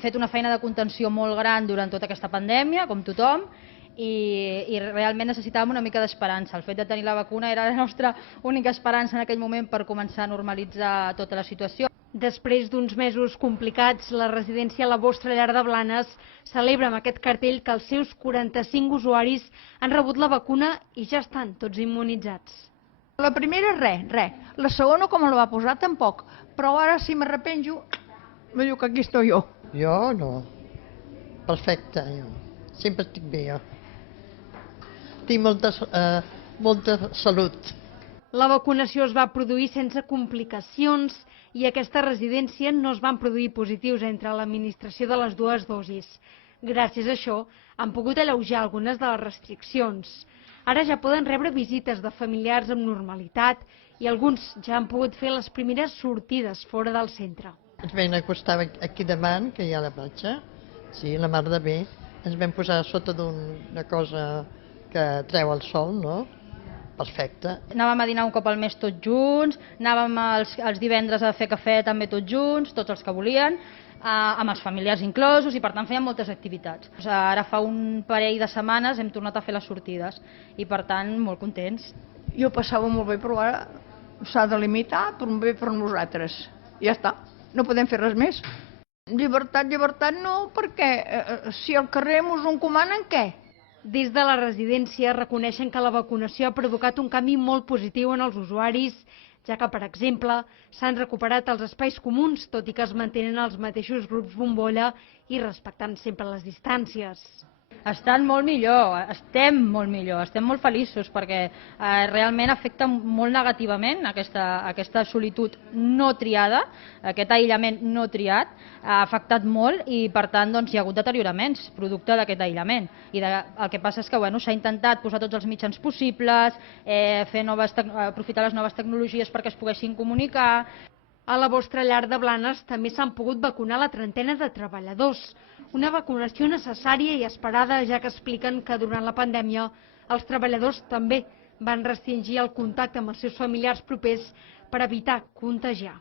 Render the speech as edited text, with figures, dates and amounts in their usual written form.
Hem fet una feina de contenció molt gran durant tota aquesta pandèmia, com tothom, i realment necessitàvem una mica d'esperança. El fet de tenir la vacuna era la nostra única esperança en aquell moment per començar a normalitzar tota la situació. Després d'uns mesos complicats, la residència La Vostra Llar de Blanes celebra amb aquest cartell que els seus 45 usuaris han rebut la vacuna i ja estan tots immunitzats. La primera res. La segona, com la va posar, tampoc. Però ara si m'arrepenjo, me diu que aquí estoy jo. Jo no. Perfecte, jo. Sempre estic bé, jo. Tinc molta salut. La vacunació es va produir sense complicacions i a aquesta residència no es van produir positius entre l'administració de les dues dosis. Gràcies a això han pogut alleujar algunes de les restriccions. Ara ja poden rebre visites de familiars amb normalitat i alguns ja han pogut fer les primeres sortides fora del centre. Ens vam acostar aquí davant, que hi ha la platja, sí, la mar de bé. Ens vam posar sota d'una cosa que treu el sol, no? Perfecte. Anàvem a dinar un cop al mes tots junts, anàvem els divendres a fer cafè també tots junts, tots els que volien, amb els familiars inclosos, i per tant fèiem moltes activitats. Ara fa un parell de setmanes hem tornat a fer les sortides i per tant molt contents. Jo passava molt bé, però ara s'ha de limitar per un bé per nosaltres. Ja està, no podem fer res més. Llibertat no, perquè si al carrer mos encomanen, què? Des de la residència reconeixen que la vacunació ha provocat un canvi molt positiu en els usuaris, ja que, per exemple, s'han recuperat els espais comuns, tot i que es mantenen els mateixos grups bombolla i respectant sempre les distàncies. Estan molt millor, estem molt feliços perquè realment afecta molt negativament aquesta solitud no triada, aquest aïllament no triat, ha afectat molt i per tant hi ha hagut deterioraments producte d'aquest aïllament. I el que passa és que s'ha intentat posar tots els mitjans possibles, aprofitar les noves tecnologies perquè es poguessin comunicar. A La Vostra Llar de Blanes també s'han pogut vacunar la trentena de treballadors. Una vacunació necessària i esperada, ja que expliquen que durant la pandèmia els treballadors també van restringir el contacte amb els seus familiars propers per evitar contagiar.